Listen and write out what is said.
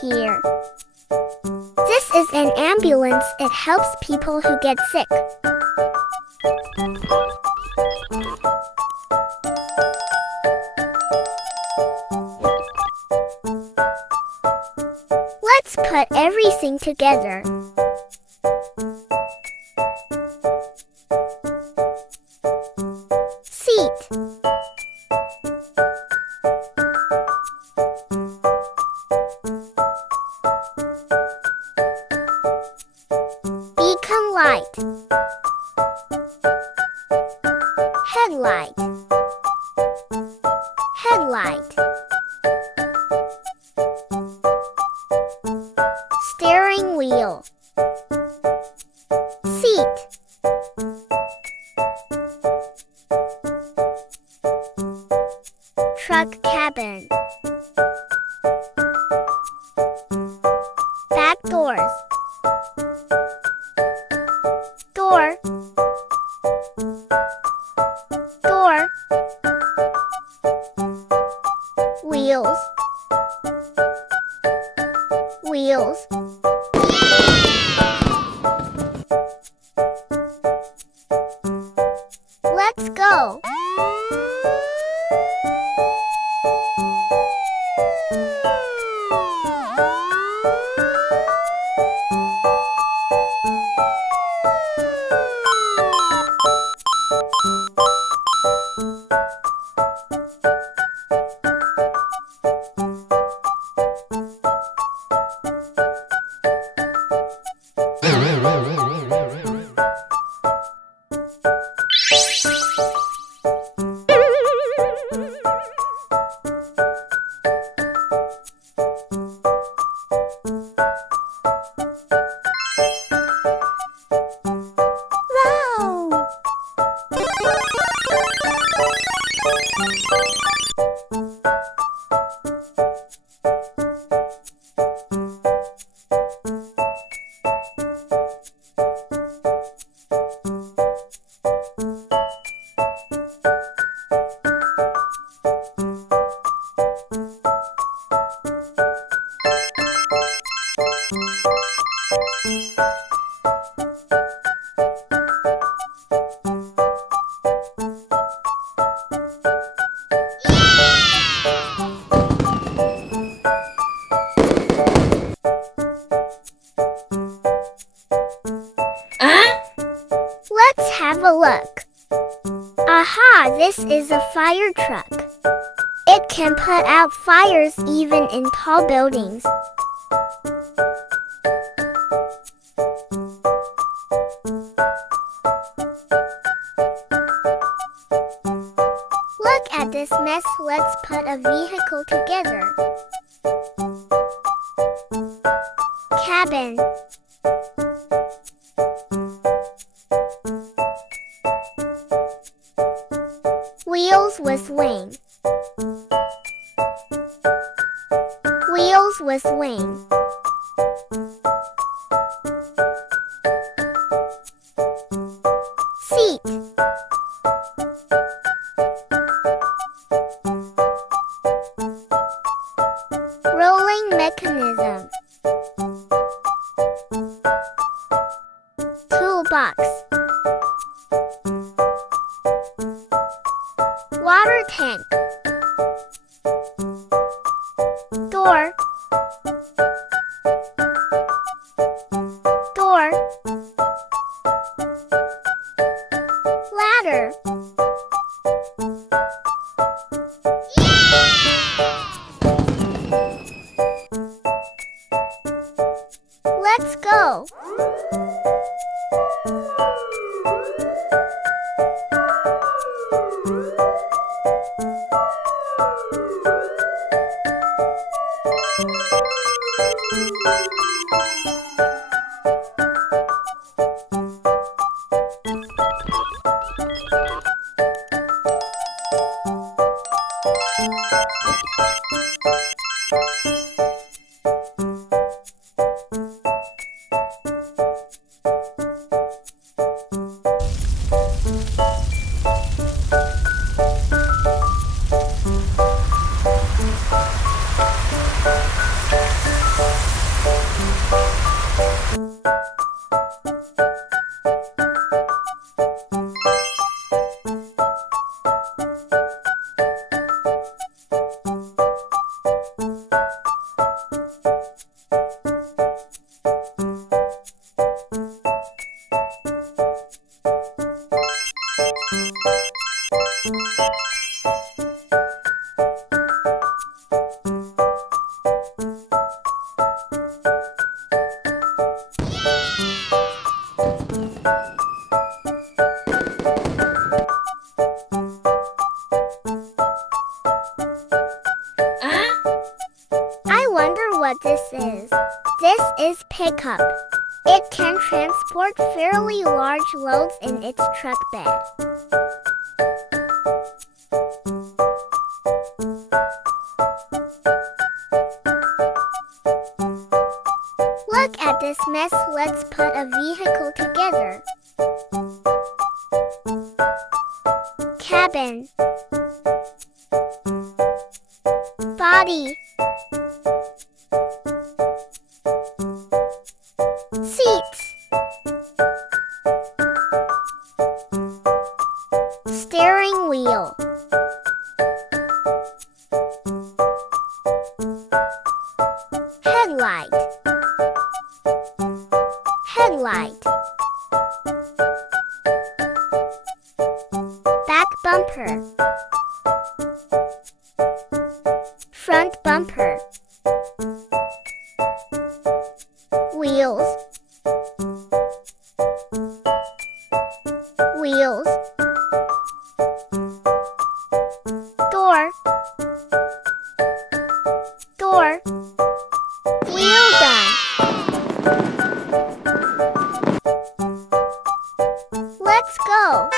here. This is an ambulance. It helps people who get sick. Let's put everything together. Seat. Beacon light. Headlight. Headlight. Steering wheel. Seat. Truck cabin. Back doors. Door. Door. Wheels. Wheels. Let's go. Let's have a look. Aha, this is a fire truck. It can put out fires even in tall buildings. Look at this mess. Let's put a vehicle together. Cabin. Wheels with wing. Wheels with wing. Seat. Rolling mechanism. Toolbox. Water tank. Door. Door. Ladder. Let's go. I wonder what this is. This is pickup. It can transport fairly large loads in its truck bed. Look at this mess. Let's put a vehicle together. Cabin. Body. Seats. Steering wheel. Headlight. Headlight. Back bumper. Front bumper. Wheels. Wheels. Door. Door. Wheel done. Let's go.